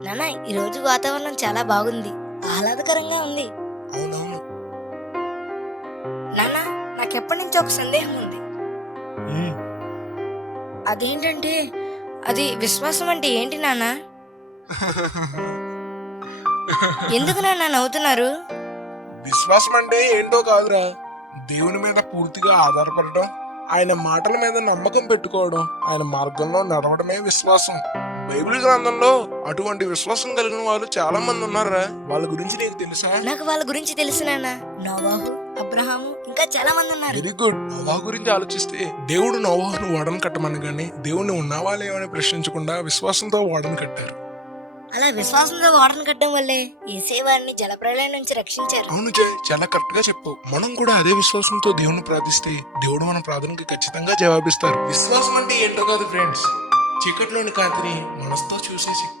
నాన్న ఈరోజు వాతావరణం చాలా బాగుంది, ఆహ్లాదకరంగా ఉంది. అవునవును. నాన్న నాకెప్పటి నుంచో ఒక సందేహం ఉంది. ఉమ్, అదేంటంటే అది విశ్వాసం అంటే ఏంటి నాన్న? ఎందుకు నాన్న నవ్వుతున్నారు? విశ్వాసం అంటే ఏంటో కాదురా, దేవుని మీద పూర్తిగా ఆధారపడడం, ఆయన మాటల మీద నమ్మకం పెట్టుకోవడం, ఆయన మార్గంలో నడవడమే విశ్వాసం. బైబిల్ గ్రంథంలో అటువంటి విశ్వాసం కలిగిన వాళ్ళు చాలా మంది ఉన్నారా. వాళ్ళ గురించి నీకు తెలుసా? నాకు వాళ్ళ గురించి తెలుసు నాన్న. నోవాహు, అబ్రహాము, ఇంకా చాలా మంది ఉన్నారు. Very good. నోవాహు గురించి ఆలోచిస్తే దేవుడు నోవాహును ఓడను కట్టమని గాని దేవుణ్ణి ఉన్నావా లేవని ప్రశ్నించకుండా విశ్వాసంతో ఓడను కట్టారు. అలా విశ్వాసంతో ఓడను కట్టడం వల్లే యేసే వారిని జలప్రలయం నుంచి రక్షించారు. అవును జయ్, చాలా కరెక్ట్ గా చెప్పావు. మనం కూడా అదే విశ్వాసంతో దేవుని ప్రార్థిస్తే దేవుడు మన ప్రార్థనకి ఖచ్చితంగా జవాబిస్తారు. విశ్వాసం అంటే ఏంటో కాదు ఫ్రెండ్స్, చీకట్లోని కాంతిని మనసుతో చూసే శక్తి.